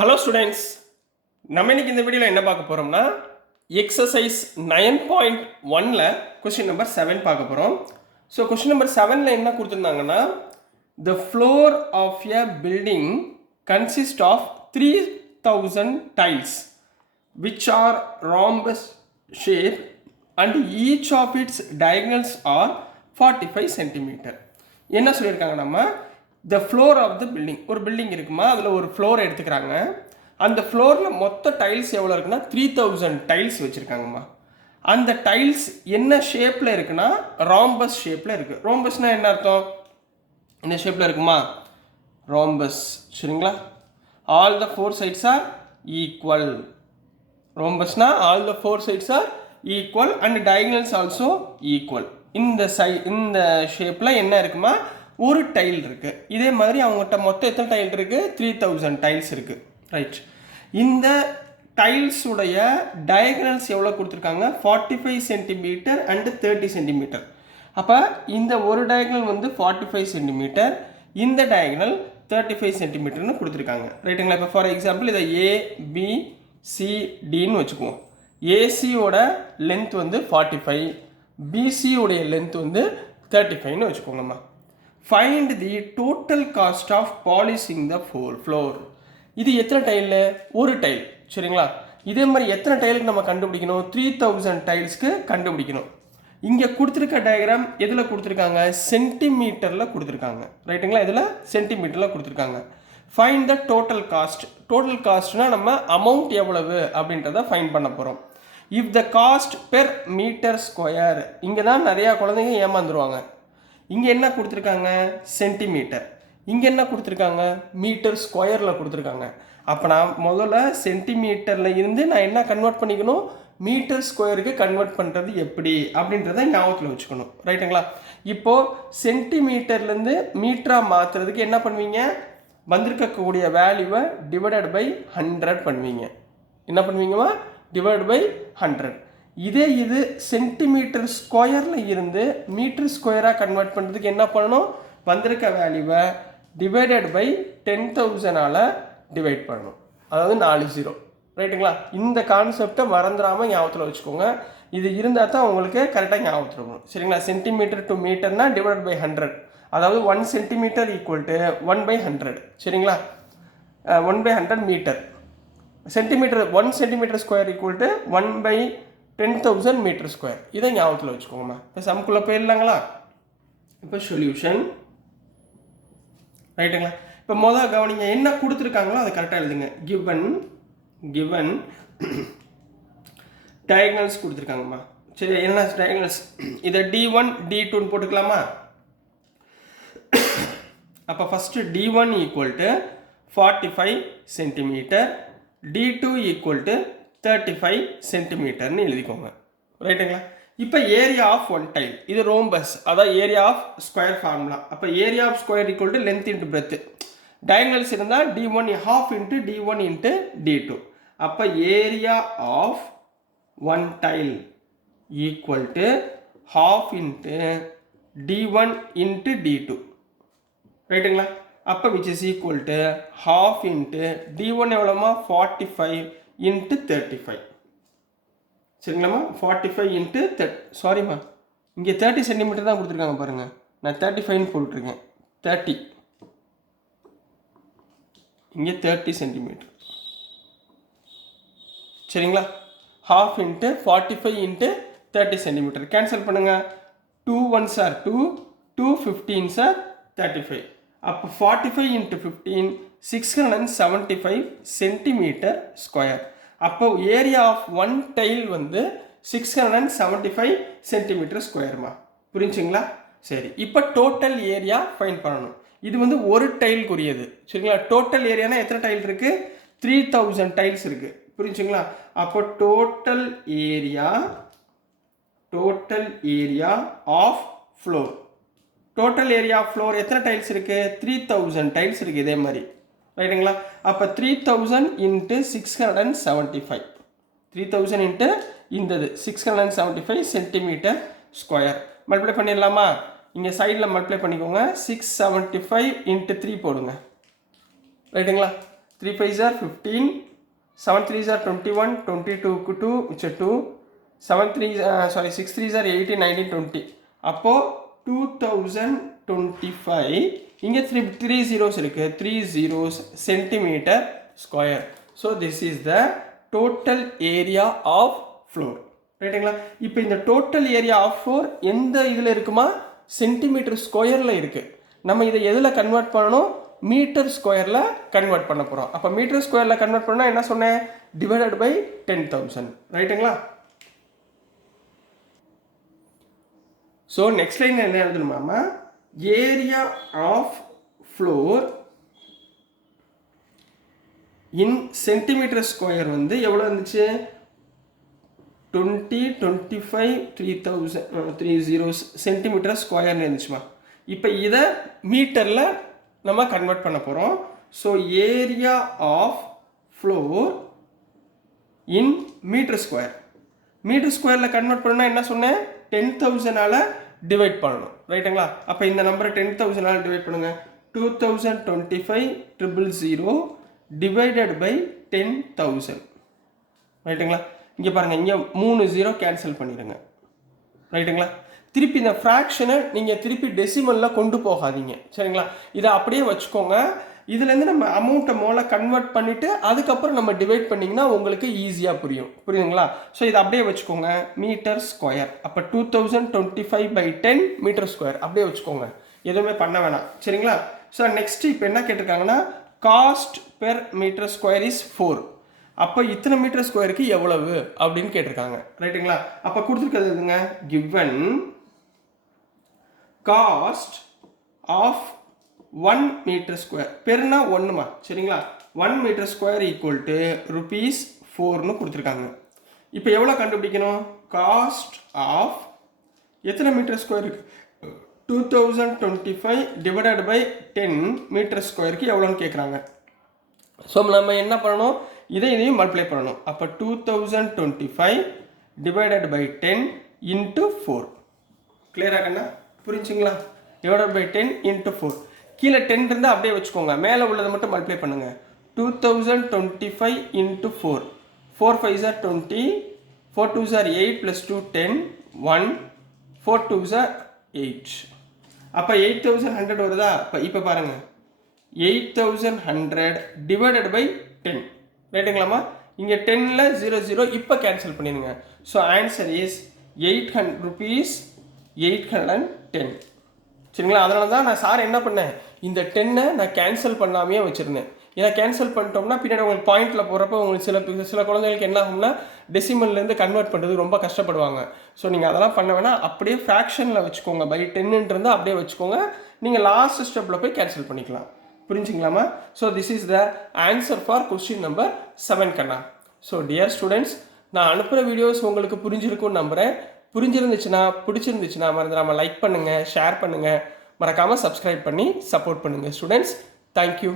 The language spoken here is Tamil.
ஹலோ ஸ்டூடெண்ட்ஸ், நம்ம இன்னைக்கு இந்த வீடியோவில் என்ன பார்க்க போகிறோம்னா எக்ஸசைஸ் 9.1ல் கொஸ்டின் நம்பர் 7 பார்க்க போகிறோம். ஸோ கொஸ்டின் நம்பர் 7ல் என்ன கொடுத்துருந்தாங்கன்னா, the floor of a building consist of 3000 tiles which are rhombus shape and each of its diagonals are 45 centimeter. என்ன சொல்லியிருக்காங்க, நம்ம the floor of the building, ஒரு பில்டிங் இருக்குமா, அதில் ஒரு ஃப்ளோர் எடுத்துக்கிறாங்க. அந்த ஃப்ளோரில் மொத்த டைல்ஸ் எவ்வளோ இருக்குன்னா 3000 டைல்ஸ் வச்சுருக்காங்கம்மா. அந்த டைல்ஸ் என்ன ஷேப்பில் இருக்குன்னா ராம்பஸ் ஷேப்பில் இருக்குது. ராம்பஸ்னால் என்ன அர்த்தம்? என்ன ஷேப்பில் இருக்குமா? ராம்பஸ். சரிங்களா? All the four sides are equal. ராம்பஸ்னா all the four sides are equal and diagonals also equal. இந்த ஷேப்பில் என்ன இருக்குமா, ஒரு டைல் இருக்குது. இதே மாதிரி அவங்ககிட்ட மொத்தம் எத்தனை டைல் இருக்குது? 3000 டைல்ஸ் இருக்குது. ரைட். இந்த டைல்ஸுடைய டயகனல்ஸ் எவ்வளோ கொடுத்துருக்காங்க? 45 சென்டிமீட்டர் அண்டு 30 சென்டிமீட்டர். அப்போ இந்த ஒரு டயகனல் வந்து 45 சென்டிமீட்டர், இந்த டயகனல் 35 சென்டிமீட்டர்னு கொடுத்துருக்காங்க. ரைட்டுங்களா? இப்போ ஃபார் எக்ஸாம்பிள் இதை ஏபிசிடின்னு வச்சுக்குவோம். ஏசியோட லென்த் வந்து 45, பிசியோடைய லென்த் வந்து 35ன்னு வச்சுக்கோங்கம்மா. Find the total cost of polishing the floor. இது எத்தனை டைலு? ஒரு டைல். சரிங்களா? இதே மாதிரி எத்தனை டைலுக்கு நம்ம கண்டுபிடிக்கணும்? 3000 டைல்ஸ்க்கு கண்டுபிடிக்கணும். இங்கே கொடுத்துருக்க டயக்ராம் எதில் கொடுத்துருக்காங்க? சென்டிமீட்டரில் கொடுத்துருக்காங்க. ரைட்டுங்களா? இதில் சென்டிமீட்டரில் கொடுத்துருக்காங்க. Find the total cost. Total காஸ்ட்னால் நம்ம அமௌண்ட் எவ்வளவு அப்படின்றத ஃபைண்ட் பண்ண போகிறோம். If the cost per metre square, இங்கே தான் நிறையா குழந்தைங்க ஏமாந்துருவாங்க. இங்கே என்ன கொடுத்துருக்காங்க? சென்டிமீட்டர். இங்கே என்ன கொடுத்துருக்காங்க? மீட்டர் ஸ்கொயரில் கொடுத்துருக்காங்க. அப்போ நான் முதல்ல சென்டிமீட்டரில் இருந்து நான் என்ன கன்வெர்ட் பண்ணிக்கணும்? மீட்டர் ஸ்கொயருக்கு கன்வெர்ட் பண்ணுறது எப்படி அப்படின்றத ஞாபகத்தில் வச்சுக்கணும். ரைட்டுங்களா? இப்போது சென்டிமீட்டர்லேருந்து மீட்டராக மாற்றுறதுக்கு என்ன பண்ணுவீங்க? வந்திருக்கக்கூடிய வேல்யூவை டிவைடட் பை 100 பண்ணுவீங்க. என்ன பண்ணுவீங்கம்மா? Divide by 100. இது சென்டிமீட்டர் ஸ்கொயரில் இருந்து மீட்டர் ஸ்கொயராக கன்வெர்ட் பண்ணுறதுக்கு என்ன பண்ணணும்? வந்திருக்க வேல்யூவை டிவைடட் பை 10,000ஆல் டிவைட் பண்ணணும். அதாவது 4 0. ரைட்டுங்களா? இந்த கான்செப்டை மறந்துடாமல் ஞாபகத்தில் வச்சுக்கோங்க. இது இருந்தால் தான் உங்களுக்கு கரெக்டாக ஞாபகத்தில் இருக்கணும். சரிங்களா? சென்டிமீட்டர் டு மீட்டர்னா டிவைட் பை 100. அதாவது 1 சென்டிமீட்டர் ஈக்குவல் டு 1/100. சரிங்களா? 1/100 metre. Centimetre 1 centimetre square equal to 1/10,000 metre square. இதை ஞாபகத்தில் வச்சுக்கோங்கம்மா. இப்போ சம்குள்ளே போயிடலாங்களா? இப்போ சொல்யூஷன். ரைட்டுங்களா? இப்போ முதல் கவனிங்க, என்ன கொடுத்துருக்காங்களோ அதை கரெக்டாக எழுதுங்க. கிவன் டயகனல்ஸ் கொடுத்துருக்காங்கம்மா. சரி, என்ன டயகனல்ஸ்? இதை D1 D2ன்னு போட்டுக்கலாமா? அப்போ first D1 equal to 45 centimetre, D2 equal to 35 சென்டிமீட்டர்னு எழுதிக்கோங்க. ரைட்டுங்களா? இப்போ ஏரியா ஆஃப் ஒன் டைல், இது ரோம்பஸ், அதாவது ஏரியா ஆஃப் ஸ்கொயர் ஃபார்முலா. அப்போ area of square equal to length into breadth. Diagonals இருந்தால் D1 half into D1 into D2. அப்போ area of one tile equal to half into D1 into D2. ரைட்டுங்களா? அப்போ which is equal to half into D1 எவ்வளோமா? 45 into 35. சரிங்களாம்மா? 45 into சாரிம்மா, இங்கே 30 சென்டிமீட்டர் தான் கொடுத்துருக்காங்க பாருங்கள். நான் 35ன்னு போட்டுருக்கேன். 30, இங்கே 30 சென்டிமீட்டர். சரிங்களா? half into 45 into 30 centimetre. Cancel பண்ணுங்கள். 2 1s are 2, 2 15s are 35. அப்போ 45 இன்ட்டு 15 675 சென்டிமீட்டர் ஸ்கொயர். அப்போ ஏரியா ஆஃப் ஒன் டைல் வந்து 675 சென்டிமீட்டர் ஸ்கொயர்மா. புரிஞ்சுங்களா? சரி, இப்போ டோட்டல் ஏரியா ஃபைண்ட் பண்ணணும். இது வந்து ஒரு டைலுக்குரியது. சரிங்களா? டோட்டல் ஏரியானா எத்தனை டைல் இருக்குது? 3000 டைல்ஸ் இருக்குது. புரிஞ்சுங்களா? அப்போ total area of floor. Total area of floor எத்தனை டைல்ஸ் இருக்குது? 3000 டைல்ஸ் இருக்குது. இதே மாதிரி. ரைட்டுங்களா? அப்போ 3000 இன்ட்டு 675. 3000 இன்ட்டு இந்தது 675 சென்டிமீட்டர் ஸ்கொயர். மல்டிப்ளை பண்ணிடலாமா? இங்கே சைடில் மல்டிப்ளை பண்ணிக்கோங்க. 675 இன்ட்டு 3 போடுங்க. ரைட்டுங்களா? 3 5s are 15, 7 3s are 21, 22 2 2, 7 3 sorry 6 3s are 18, 19, 20. அப்போ 2025 இங்கே 3 zeros இருக்கு, 3 zeros centimeter square. So this is the total area of floor. ரைட்டுங்களா? இப்போ இந்த total area of floor எந்த இதில் இருக்குமா? சென்டிமீட்டர் ஸ்கொயரில் இருக்கு. நம்ம இதை எதில் கன்வெர்ட் பண்ணணும்? மீட்டர் ஸ்கொயரில் கன்வெர்ட் பண்ண போகிறோம். அப்போ மீட்டர் ஸ்கொயரில் கன்வெர்ட் பண்ணால் என்ன சொன்னேன்? Divided by 10,000. ரைட்டுங்களா? ஸோ நெக்ஸ்ட் லைன் என்ன எழுதணுமாமா? Area of floor in centimetre square வந்து எவ்வளோ இருந்துச்சு? 20, 25, 3000 30 சென்டிமீட்டர் ஸ்கொயர்னு இருந்துச்சுமா. இப்போ இதை மீட்டரில் நம்ம கன்வெர்ட் பண்ண போகிறோம். So area of floor in metre square. Metre ஸ்கொயரில் கன்வெர்ட் பண்ணால் என்ன சொன்னேன்? 10,000ஆல் டிவைட் பண்ணணும். ரைட்டுங்களா? அப்போ இந்த நம்பரை 10,000ஆல் டிவைட் பண்ணுங்கள். 2025,000 டிவைடட் பை 10,000. ரைட்டுங்களா? இங்கே பாருங்கள், இங்கே 3 0 கேன்சல் பண்ணிடுங்க. ரைட்டுங்களா? திருப்பி இந்த ஃப்ராக்ஷனை நீங்கள் திருப்பி டெசிமலில் கொண்டு போகாதீங்க. சரிங்களா? இதை அப்படியே வச்சுக்கோங்க. இதுலேருந்து நம்ம அமௌண்ட்டை மூல கன்வெர்ட் பண்ணிவிட்டு அதுக்கப்புறம் நம்ம டிவைட் பண்ணிங்கன்னா உங்களுக்கு ஈஸியாக புரியும். புரியுதுங்களா? ஸோ இதை அப்படியே வச்சுக்கோங்க. Metre square. அப்போ 2025/10 மீட்டர் ஸ்கொயர் அப்படியே வச்சுக்கோங்க. எதுவுமே பண்ண வேணாம். சரிங்களா? ஸோ நெக்ஸ்ட்டு இப்போ என்ன கேட்டிருக்காங்கன்னா, cost per metre square is 4. அப்போ இத்தனை மீட்டர் ஸ்கொயருக்கு எவ்வளவு அப்படின்னு கேட்டிருக்காங்க. ரைட்டுங்களா? அப்போ கொடுத்துருக்கிறது எதுங்க? Given cost of 1 metre square. பெருனா 1மா. சரிங்களா? 1 மீட்டர் ஸ்கொயர் ஈக்குவல் டு ₹4ன்னு கொடுத்துருக்காங்க. இப்போ எவ்வளோ கண்டுபிடிக்கணும்? காஸ்ட் ஆஃப் எத்தனை மீட்டர் ஸ்கொயருக்கு? 2025 டிவைடட் பை 10 மீட்டர் ஸ்கொயருக்கு எவ்வளோன்னு கேட்குறாங்க. ஸோ நம்ம என்ன பண்ணணும்? இதையும் மல்டிப்ளை பண்ணணும். அப்போ 2025 டிவைடட் பை 10 இன்ட்டு 4. கிளியராக கண்ணா? புரிஞ்சுங்களா? Divided by 10 into 4. கீழே 10 இருந்தால் அப்படியே வச்சுக்கோங்க. மேலே உள்ளதை மட்டும் மல்டிப்ளை பண்ணுங்கள். 2025 into 4. 4 5s are 20, 4 2s are 8 plus 2 10, 1, 4 2s are 8. அப்போ 8100 வருதா? இப்போ பாருங்கள், 8100 டிவைடட் பை 10. ரைட்டுங்களாம்மா? இங்கே 10ல் 0 0 இப்போ கேன்சல் பண்ணிடுங்க. So answer is ₹810. சரிங்களா? அதனால தான் நான் சார் என்ன பண்ணேன், இந்த 10ஐ நான் கேன்சல் பண்ணாமையே வச்சுருந்தேன். ஏன்னா கேன்சல் பண்ணிட்டோம்னா பின்னாடி உங்களுக்கு பாயிண்டில் போகிறப்ப உங்களுக்கு சில குழந்தைகளுக்கு என்ன ஆகும்னா டெசிமல்லேருந்து கன்வெர்ட் பண்ணுறது ரொம்ப கஷ்டப்படுவாங்க. ஸோ நீங்கள் அதெல்லாம் பண்ண வேணால் அப்படியே ஃப்ராக்ஷனில் வச்சுக்கோங்க. பை 10ன்னு இருந்தால் அப்படியே வச்சுக்கோங்க. நீங்கள் லாஸ்ட் ஸ்டெப்பில் போய் கேன்சல் பண்ணிக்கலாம். புரிஞ்சுங்களாமா? So this is the answer for question number 7 கண்ணா. ஸோ டியர் ஸ்டூடெண்ட்ஸ், நான் அனுப்புகிற வீடியோஸ் உங்களுக்கு புரிஞ்சிருக்கும்னு நம்புகிறேன். பிடிச்சிருந்துச்சுன்னா மறந்துடாமல் லைக் பண்ணுங்கள், ஷேர் பண்ணுங்கள், மறக்காமல் சப்ஸ்கிரைப் பண்ணி சப்போர்ட் பண்ணுங்கள் ஸ்டூடெண்ட்ஸ். தேங்க்யூ.